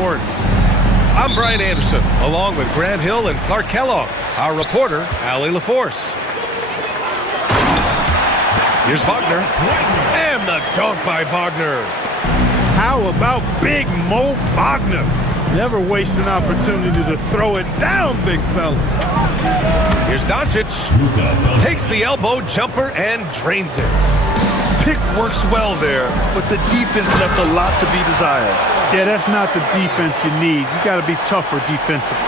Awards. I'm Brian Anderson, along with Grant Hill and Clark Kellogg. Our reporter, Allie LaForce. Here's Wagner. And the dunk by Wagner. How about Big Mo Wagner? Never waste an opportunity to throw it down, big fella. Here's Doncic. Takes the elbow jumper and drains it. Pick works well there, but the defense left a lot to be desired. Yeah, that's not the defense you need. You got to be tougher defensively.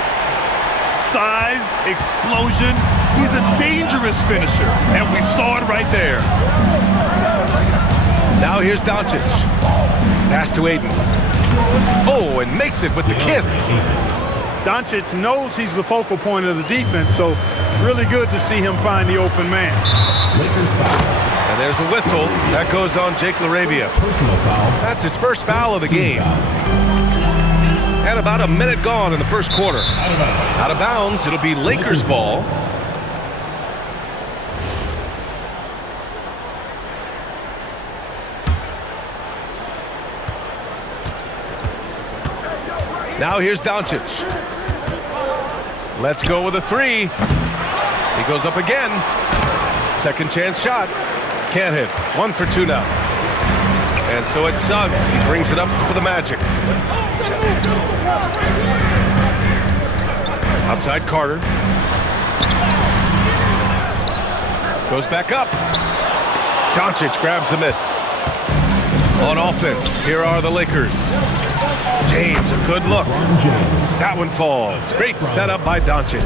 Size, explosion. He's a dangerous finisher, and we saw it right there. Now here's Doncic. Pass to Ayton. Oh, and makes it with the kiss. Doncic knows he's the focal point of the defense, so really good to see him find the open man. And there's a whistle. That goes on Jake LaRavia. That's his first foul of the game. And about a minute gone in the first quarter. Out of bounds, it'll be Lakers ball. Now here's Doncic. Let's go with a three. He goes up again. Second chance shot. Can't hit. 1 for 2 now. And so it's Suggs. He brings it up for the Magic. Outside Carter. Goes back up. Doncic grabs the miss. On offense, here are the Lakers. James, a good look. That one falls. Great setup by Doncic.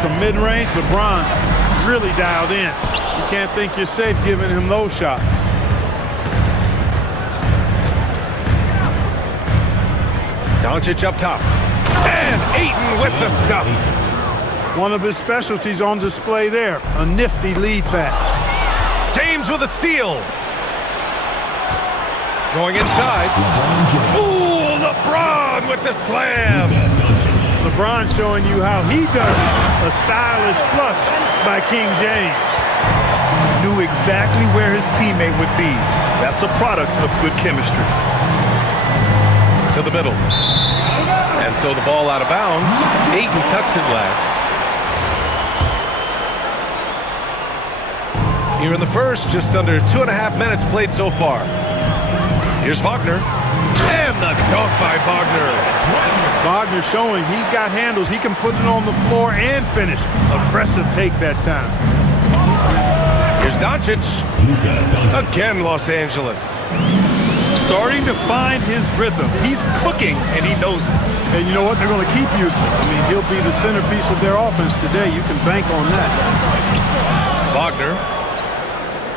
From mid-range, LeBron really dialed in. You can't think you're safe giving him those shots. Doncic up top. And Ayton with the stuff. One of his specialties on display there. A nifty lead pass. James with a steal. Going inside. Ooh, LeBron with the slam. LeBron showing you how he does it. A stylish flush by King James. Knew exactly where his teammate would be. That's a product of good chemistry. To the middle. And so the ball out of bounds. Ayton touched it last. Here in the first, just under 2.5 minutes played so far. Here's Wagner. And the dunk by Wagner. Wagner showing he's got handles. He can put it on the floor and finish. Aggressive take that time. Here's Doncic. Again, Los Angeles. Starting to find his rhythm. He's cooking, and he knows it. And you know what? They're going to keep using it. I mean, he'll be the centerpiece of their offense today. You can bank on that. Wagner.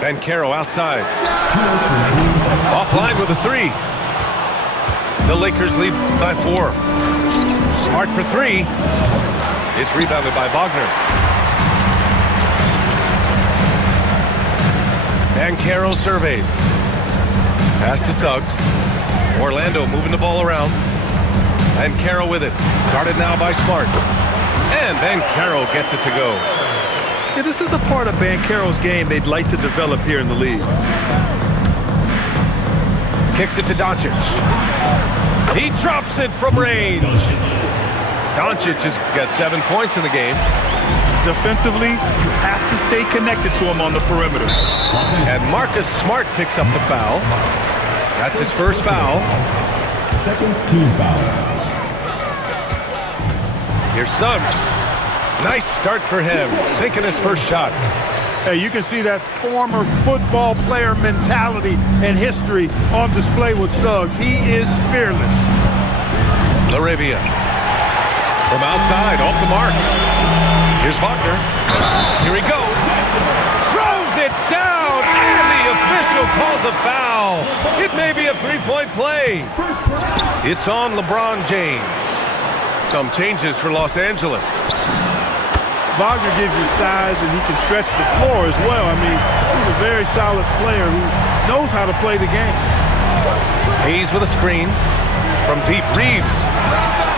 Banchero outside. Offline with a three. The Lakers lead by 4. Smart for 3. It's rebounded by Wagner. Banchero surveys. Pass to Suggs. Orlando moving the ball around. Banchero with it. Guarded now by Smart. And Banchero gets it to go. Yeah, this is a part of Banchero's game they'd like to develop here in the league. Kicks it to Doncic. He drops it from range. Doncic has got 7 points in the game. Defensively, you have to stay connected to him on the perimeter. And Marcus Smart picks up the foul. That's his first foul. Second team foul. Here's Suggs. Nice start for him, sinking his first shot. Hey, you can see that former football player mentality and history on display with Suggs. He is fearless. LaRavia. From outside, off the mark. Here's Wagner. Here he goes. Throws it down, and the official calls a foul. It may be a three-point play. It's on LeBron James. Some changes for Los Angeles. Wagner gives you size, and he can stretch the floor as well. I mean, he's a very solid player who knows how to play the game. Hayes with a screen from deep. Reeves.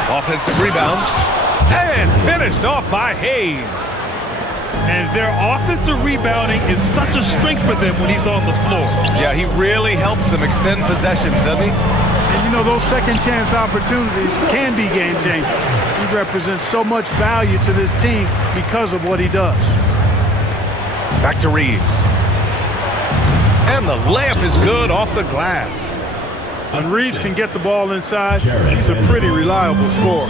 Offensive rebound. And finished off by Hayes. And their offensive rebounding is such a strength for them when he's on the floor. Yeah, he really helps them extend possessions, doesn't he? And, you know, those second chance opportunities can be game changers. He represents so much value to this team because of what he does. Back to Reeves. And the layup is good off the glass. When Reeves can get the ball inside, he's a pretty reliable scorer.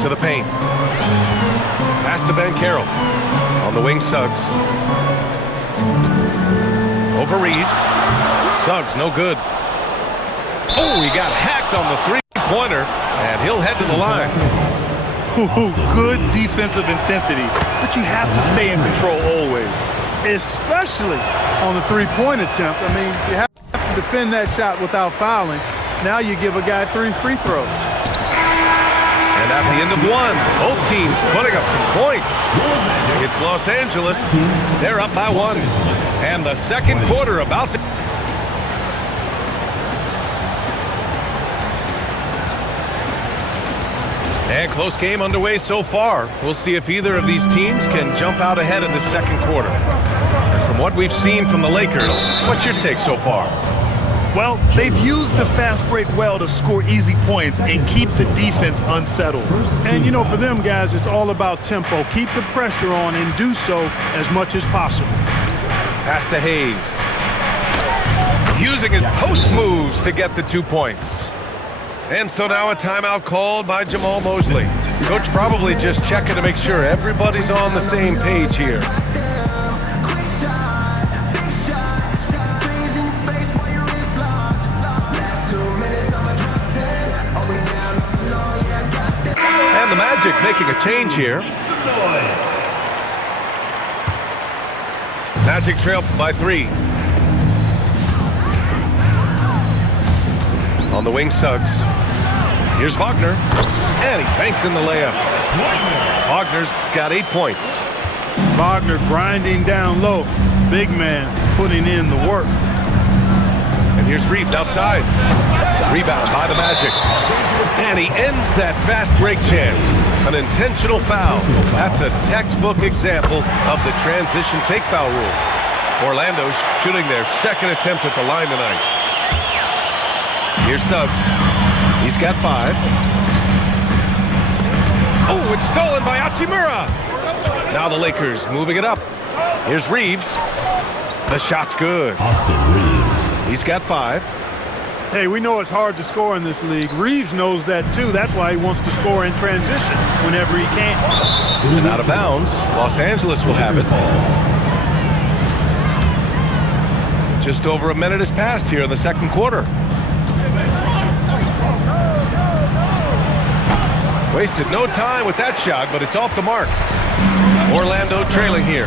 To the paint. Pass to Banchero. On the wing, Suggs. Over Reeves. Suggs, no good. Oh, he got hacked on the three-pointer, and he'll head to the line. Ooh, good defensive intensity, but you have to stay in control always. Especially on the three-point attempt. I mean, you have to defend that shot without fouling. Now you give a guy 3 free throws. And at the end of one, both teams putting up some points. It's Los Angeles. They're up by 1. And the second quarter about to... And close game underway so far. We'll see if either of these teams can jump out ahead in the second quarter. And from what we've seen from the Lakers, what's your take so far? Well, they've used the fast break well to score easy points and keep the defense unsettled. And, you know, for them guys, it's all about tempo. Keep the pressure on and do so as much as possible. Pass to Hayes. Using his post moves to get the 2 points. And so now a timeout called by Jamal Mosley. Coach probably just checking to make sure everybody's on the same page here. And the Magic making a change here. Magic trail by 3. On the wing, Suggs. Here's Wagner, and he banks in the layup. Wagner's got 8 points. Wagner grinding down low. Big man putting in the work. And here's Reeves outside. Rebound by the Magic. And he ends that fast break chance. An intentional foul. That's a textbook example of the transition take foul rule. Orlando shooting their second attempt at the line tonight. Here's Suggs. He's got 5. Oh, it's stolen by Hachimura. Now the Lakers moving it up. Here's Reeves. The shot's good. Austin Reeves. He's got 5. Hey, we know it's hard to score in this league. Reeves knows that too. That's why he wants to score in transition whenever he can. And out of bounds. Los Angeles will have it. Just over a minute has passed here in the second quarter. Wasted no time with that shot, but it's off the mark. Orlando trailing here.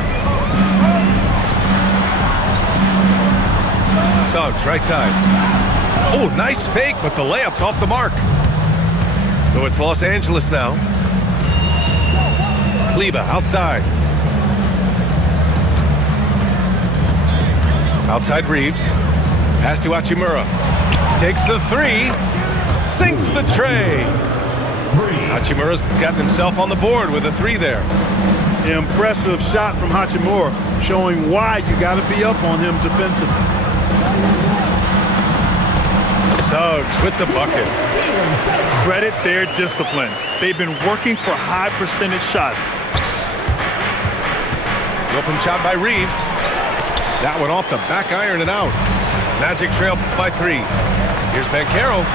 Suggs, right side. Oh, nice fake, but the layup's off the mark. So it's Los Angeles now. Kleber outside. Outside Reeves. Pass to Hachimura. Takes the 3. Sinks the tray. Hachimura's got himself on the board with a 3 there. Impressive shot from Hachimura, showing why you got to be up on him defensively. Suggs with the bucket. Credit their discipline. They've been working for high percentage shots. Open shot by Reeves. That one off the back iron and out. Magic trail by 3. Here's Banchero.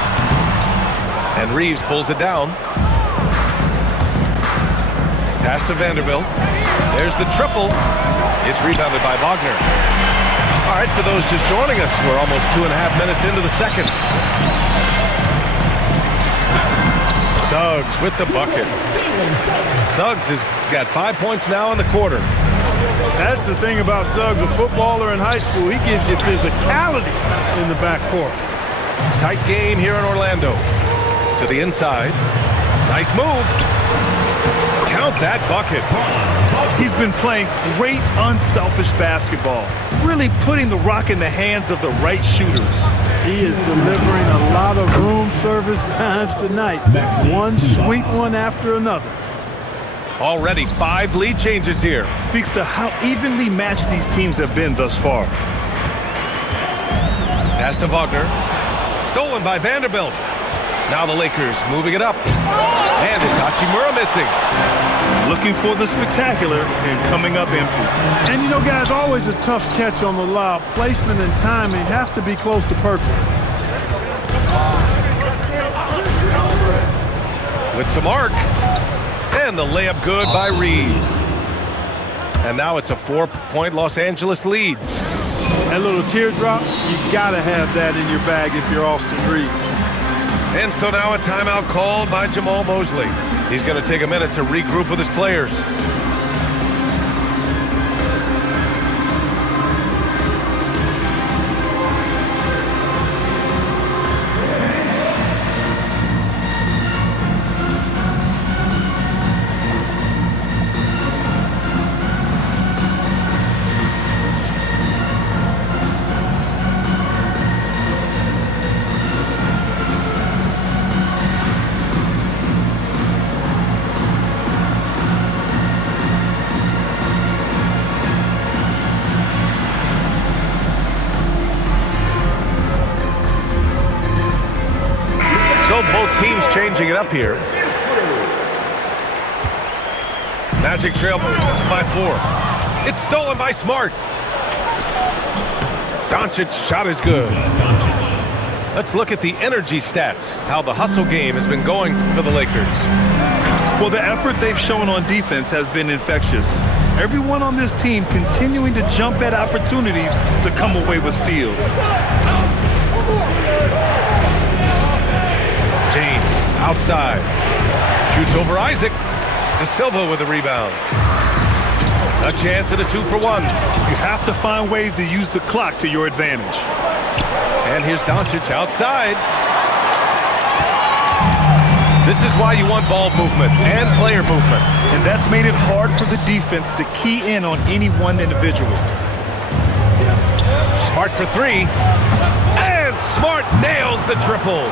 And Reeves pulls it down. Pass to Vanderbilt. There's the triple. It's rebounded by Wagner. All right, for those just joining us, we're almost 2.5 minutes into the second. Suggs with the bucket. Suggs has got 5 points now in the quarter. That's the thing about Suggs, a footballer in high school. He gives you physicality in the backcourt. Tight game here in Orlando. To the inside. Nice move. Count that bucket. He's been playing great unselfish basketball, really putting the rock in the hands of the right shooters. He is delivering a lot of room service times tonight. One sweet one after another. Already 5 lead changes here. Speaks to how evenly matched these teams have been thus far. Pass to Wagner. Stolen by Vanderbilt. Now the Lakers moving it up. And it's Hachimura missing. Looking for the spectacular and coming up empty. And you know, guys, always a tough catch on the lob. Placement and timing have to be close to perfect. With some arc. And the layup good by Reeves. And now it's a 4-point Los Angeles lead. That little teardrop, you gotta have that in your bag if you're Austin Reeves. And so now a timeout called by Jamal Mosley. He's going to take a minute to regroup with his players. So both teams changing it up here. Magic trail by 4. It's stolen by Smart. Doncic shot is good. Let's look at the energy stats, how the hustle game has been going for the Lakers. Well, the effort they've shown on defense has been infectious. Everyone on this team continuing to jump at opportunities to come away with steals. James outside. Shoots over Isaac. De Silva with a rebound. A chance at a 2-for-1. You have to find ways to use the clock to your advantage. And here's Doncic outside. This is why you want ball movement and player movement. And that's made it hard for the defense to key in on any one individual. Smart for 3. And Smart nails the triple.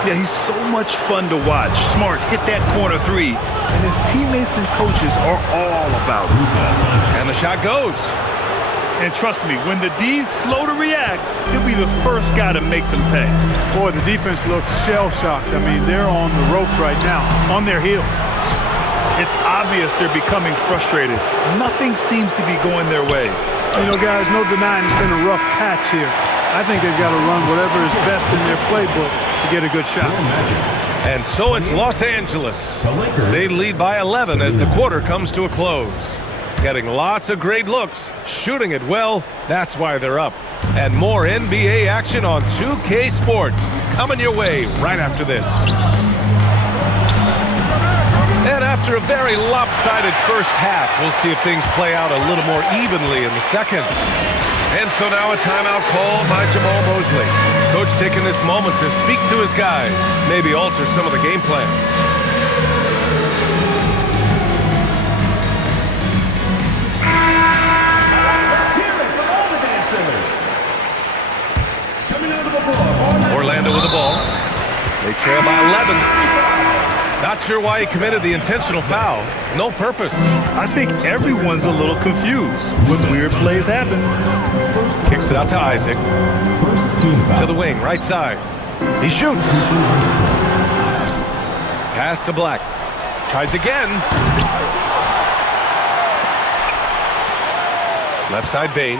Yeah, he's so much fun to watch. Smart hit that corner 3, and his teammates and coaches are all about it. And the shot goes. And trust me, when the D's slow to react, he'll be the first guy to make them pay. Boy, the defense looks shell-shocked. I mean, they're on the ropes right now, on their heels. It's obvious they're becoming frustrated. Nothing seems to be going their way. You know, guys, no denying it's been a rough patch here. I think they've got to run whatever is best in their playbook to get a good shot. And so it's Los Angeles. They lead by 11 as the quarter comes to a close. Getting lots of great looks, shooting it well, that's why they're up. And more NBA action on 2K Sports coming your way right after this. And after a very lopsided first half, we'll see if things play out a little more evenly in the second. And so now a timeout called by Jamal Mosley. Coach taking this moment to speak to his guys, maybe alter some of the game plan. Orlando with the ball. They trail by 11. Not sure why he committed the intentional foul. No purpose. I think everyone's a little confused when weird plays happen. Kicks it out to Isaac. To the wing, right side. He shoots. Pass to Black. Tries again. Left side Bane.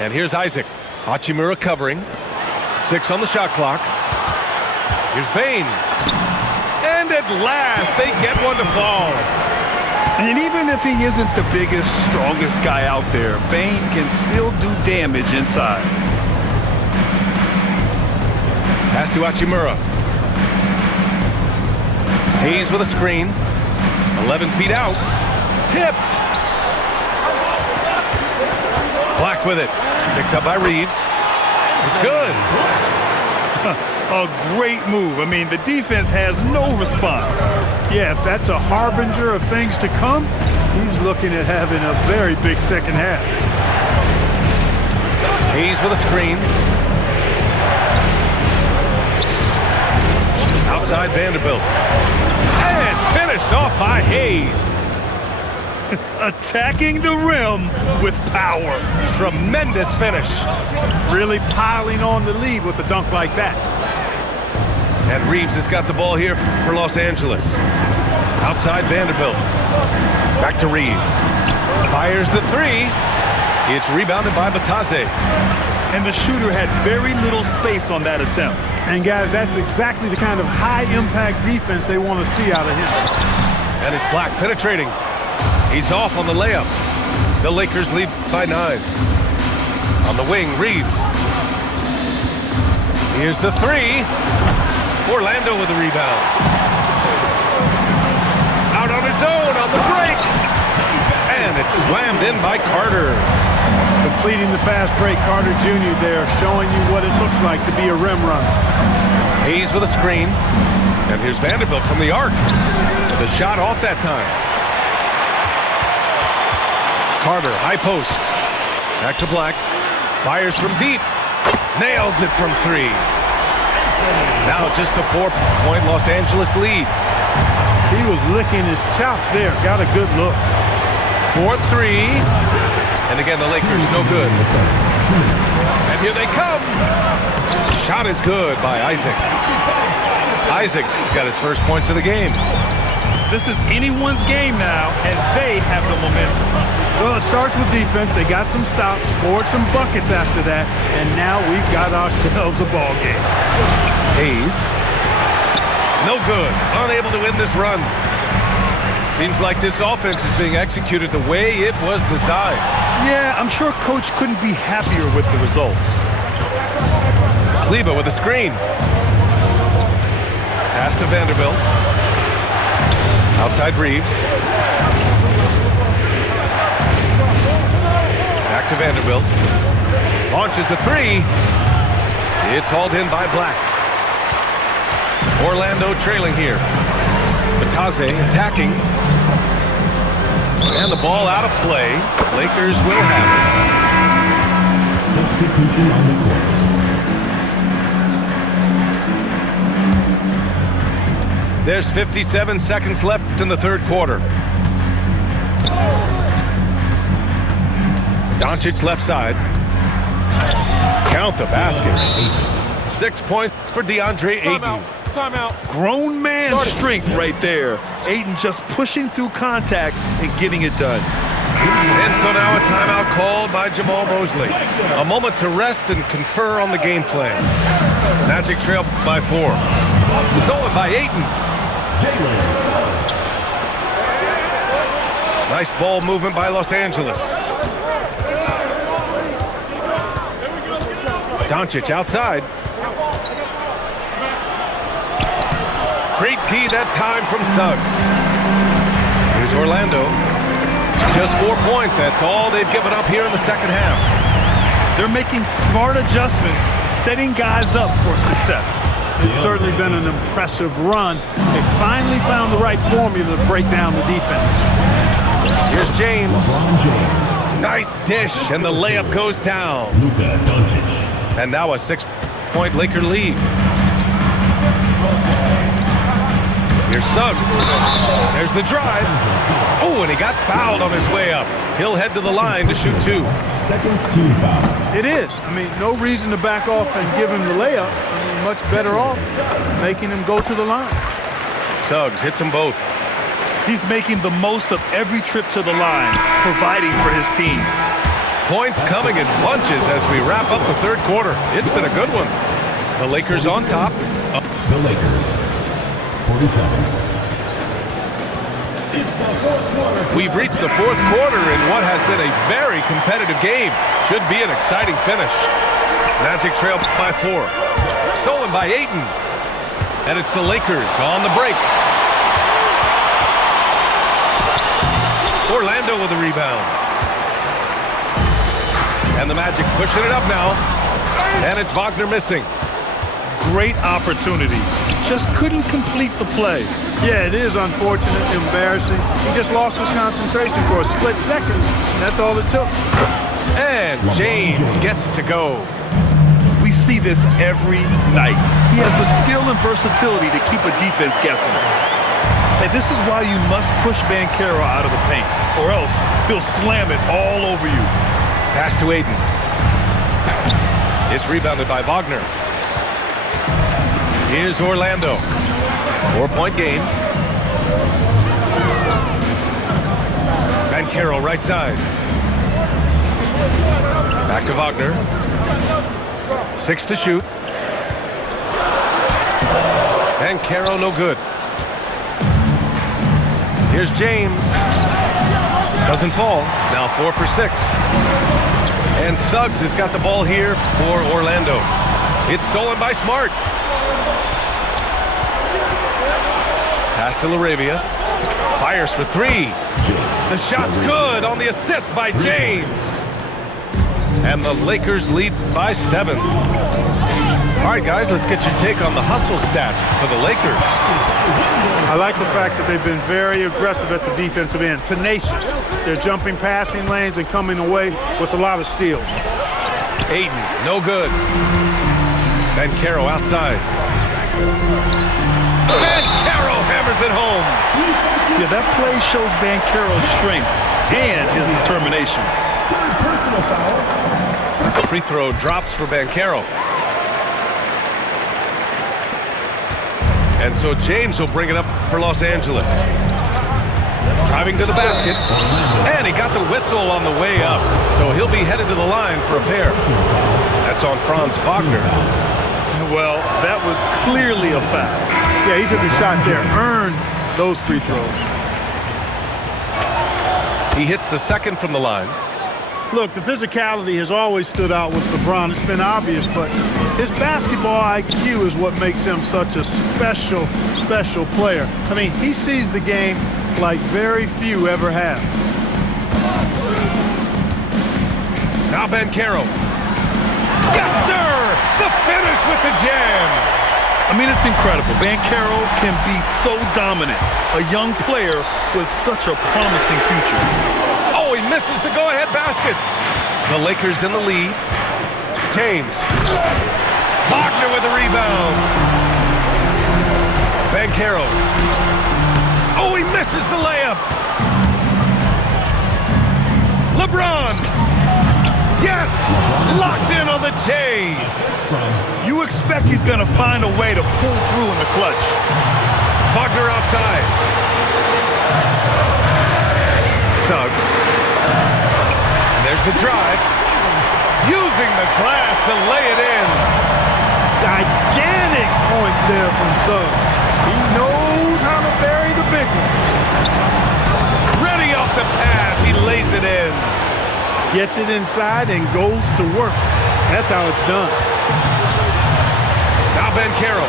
And here's Isaac. Hachimura covering. 6 on the shot clock. Here's Bane. And at last, they get one to fall. And even if he isn't the biggest, strongest guy out there, Bane can still do damage inside. Pass to Hachimura. Hayes with a screen. 11 feet out. Tipped. Black with it. Picked up by Reeves. It's good. A great move. I mean, the defense has no response. Yeah, if that's a harbinger of things to come, he's looking at having a very big second half. Hayes with a screen. Outside Vanderbilt. And finished off by Hayes. Attacking the rim with power. Tremendous finish. Really piling on the lead with a dunk like that. And Reeves has got the ball here for Los Angeles. Outside Vanderbilt. Back to Reeves. Fires the three. It's rebounded by Batase. And the shooter had very little space on that attempt. And guys, that's exactly the kind of high-impact defense they want to see out of him. And it's Black penetrating. He's off on the layup. The Lakers lead by 9. On the wing, Reeves. Here's the three. Orlando with the rebound. Out on his own on the break. And it's slammed in by Carter. Completing the fast break, Carter Jr. there, showing you what it looks like to be a rim runner. Hayes with a screen. And here's Vanderbilt from the arc. The shot off that time. Carter, high post. Back to Black. Fires from deep. Nails it from 3. Now just a 4-point Los Angeles lead. He was licking his chops there. Got a good look. 4-3. And again, the Lakers no good. And here they come. Shot is good by Isaac. Isaac's got his first points of the game. This is anyone's game now, and they have the momentum. Well, it starts with defense. They got some stops, scored some buckets after that, and now we've got ourselves a ball game. Hayes. No good. Unable to win this run. Seems like this offense is being executed the way it was designed. Yeah, I'm sure Coach couldn't be happier with the results. Kleber with a screen. Pass to Vanderbilt. Outside Reeves. Back to Vanderbilt. Launches a three. It's hauled in by Black. Orlando trailing here. Batase attacking. And the ball out of play. Lakers will have it. Substitution on the court. There's 57 seconds left in the third quarter. Doncic left side. Count the basket. 6 points for DeAndre Ayton. Timeout. Grown man strength right there. Ayton just pushing through contact and getting it done. And so now a timeout called by Jamal Mosley. A moment to rest and confer on the game plan. Magic trail by 4. Stolen by Ayton. Nice ball movement by Los Angeles. Doncic outside. Great D that time from Suggs. Here's Orlando. Just 4 points. That's all they've given up here in the second half. They're making smart adjustments, setting guys up for success. It's certainly been an impressive run. They finally found the right formula to break down the defense. Here's James. LeBron James. Nice dish, and the layup goes down. Luka Doncic. And now a 6-point Laker lead. Here's Suggs. There's the drive. Oh, and he got fouled on his way up. He'll head to the line to shoot 2. Second team foul. It is. I mean, no reason to back off and give him the layup. I mean, much better off making him go to the line. Suggs hits them both. He's making the most of every trip to the line, providing for his team. Points coming in bunches as we wrap up the third quarter. It's been a good one. The Lakers on top. The Lakers. 47. We've reached the fourth quarter in what has been a very competitive game. Should be an exciting finish. Magic trail by 4. Stolen by Ayton. And it's the Lakers on the break. Orlando with the rebound. And the Magic pushing it up now. And it's Wagner missing. Great opportunity. Just couldn't complete the play. Yeah, it is unfortunate, embarrassing. He just lost his concentration for a split second. And that's all it took. And James gets it to go. We see this every night. He has the skill and versatility to keep a defense guessing. And this is why you must push Banchero out of the paint, or else he'll slam it all over you. Pass to Aiden. It's rebounded by Wagner. Here's Orlando. 4-point game. Banchero right side. Back to Wagner. 6 to shoot. Banchero no good. Here's James. Doesn't fall. Now 4 for 6. And Suggs has got the ball here for Orlando. It's stolen by Smart. Pass to LaRavia. Fires for 3. The shot's good on the assist by James. And the Lakers lead by 7. All right, guys, let's get your take on the hustle stats for the Lakers. I like the fact that they've been very aggressive at the defensive end, tenacious. They're jumping passing lanes and coming away with a lot of steals. Aiden, no good. Banchero outside. Banchero hammers it home. Yeah, that play shows Banchero's strength and his determination. Personal foul. The free throw drops for Banchero. And so James will bring it up for Los Angeles. Driving to the basket. And he got the whistle on the way up. So he'll be headed to the line for a pair. That's on Franz Wagner. Well, that was clearly a foul. Yeah, he took a shot there, earned those free throws. He hits the second from the line. Look, the physicality has always stood out with LeBron. It's been obvious, but his basketball IQ is what makes him such a special, special player. I mean, he sees the game like very few ever have. Now Banchero. Yes, sir! The finish with the jam. I mean, it's incredible. Banchero can be so dominant. A young player with such a promising future. Oh, he misses the go-ahead basket. The Lakers in the lead. James. Wagner with a rebound. Banchero. Oh, he misses the layup. LeBron. Yes! Locked in on the J. You expect he's going to find a way to pull through in the clutch. Wagner outside. Suggs. And there's the drive. Using the glass to lay it in. Gigantic points there from Suggs. He knows how to bury the big one. Ready off the pass, he lays it in. Gets it inside and goes to work. That's how it's done. Now Banchero.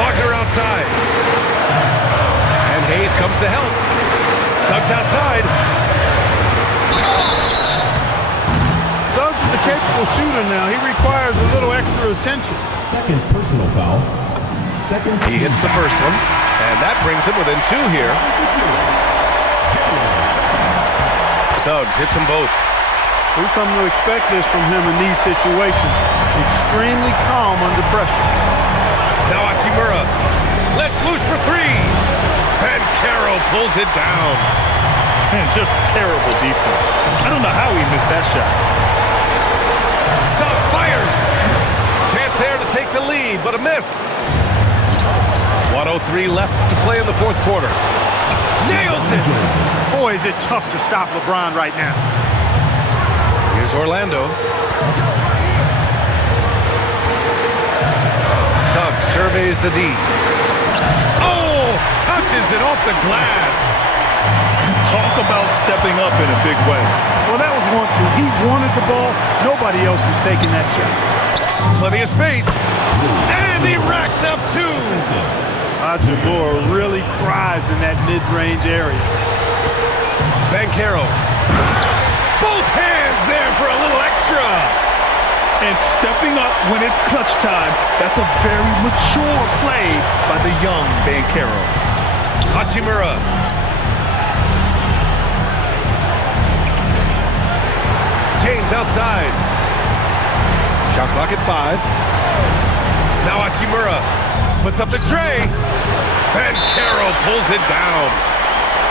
Wagner outside. And Hayes comes to help. Suggs outside. Suggs is a capable shooter now. He requires a little extra attention. Second personal foul. Second. He hits the first one, and that brings him within 2 here. Suggs hits them both. We've come to expect this from him in these situations. Extremely calm under pressure. Now Hachimura. Let's loose for 3. Banchero pulls it down. Man, just terrible defense. I don't know how he missed that shot. Suggs fires. Chance there to take the lead, but a miss. 1:03 left to play in the fourth quarter. Nails it. Boy, is it tough to stop LeBron right now. Here's Orlando. Suggs surveys the D. Oh, touches it off the glass. Talk about stepping up in a big way. Well, that was 1-2. He wanted the ball. Nobody else was taking that shot. Plenty of space. And he racks up 2. Hachimura really thrives in that mid-range area. Banchero. Both hands there for a little extra. And stepping up when it's clutch time, that's a very mature play by the young Banchero. Hachimura. James outside. Shot clock at 5. Now Hachimura puts up the tray. Banchero pulls it down.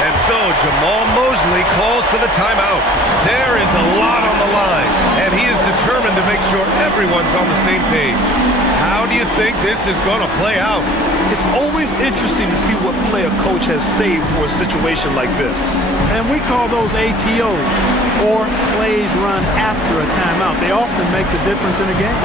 And so Jamal Mosley calls for the timeout. There is a lot on the line, and he is determined to make sure everyone's on the same page. How do you think this is going to play out? It's always interesting to see what play a coach has saved for a situation like this. And we call those ATOs, or plays run after a timeout. They often make the difference in a game.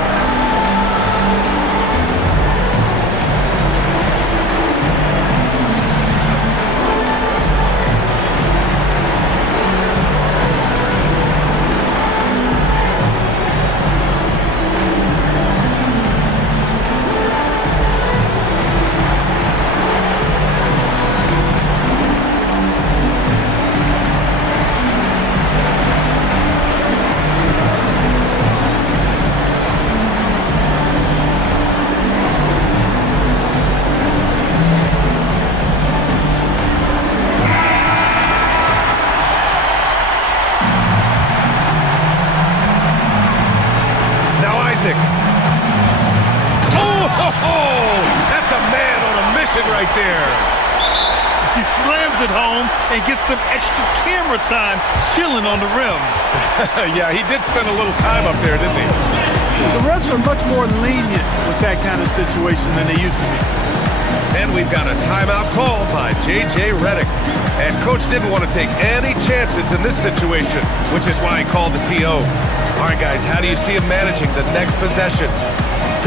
Oh, that's a man on a mission right there. He slams it home and gets some extra camera time chilling on the rim. Yeah, he did spend a little time up there, didn't he? The refs are much more lenient with that kind of situation than they used to be. And we've got a timeout called by J.J. Redick. And Coach didn't want to take any chances in this situation, which is why he called the TO. All right, guys, how do you see him managing the next possession?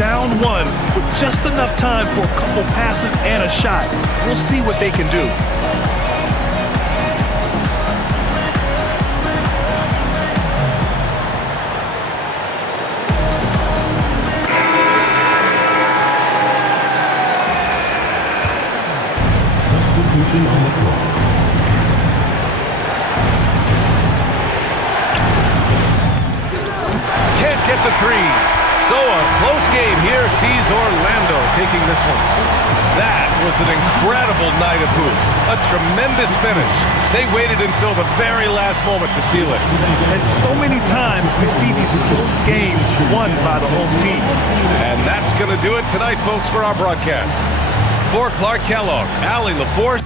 Down one with just enough time for a couple passes and a shot. We'll see what they can do. Substitution on the court. Can't get the three. So a close game here sees Orlando taking this one. That was an incredible night of hoops. A tremendous finish. They waited until the very last moment to seal it. And so many times we see these close games won by the home team. And that's going to do it tonight, folks, for our broadcast. For Clark Kellogg, Allie LaForce.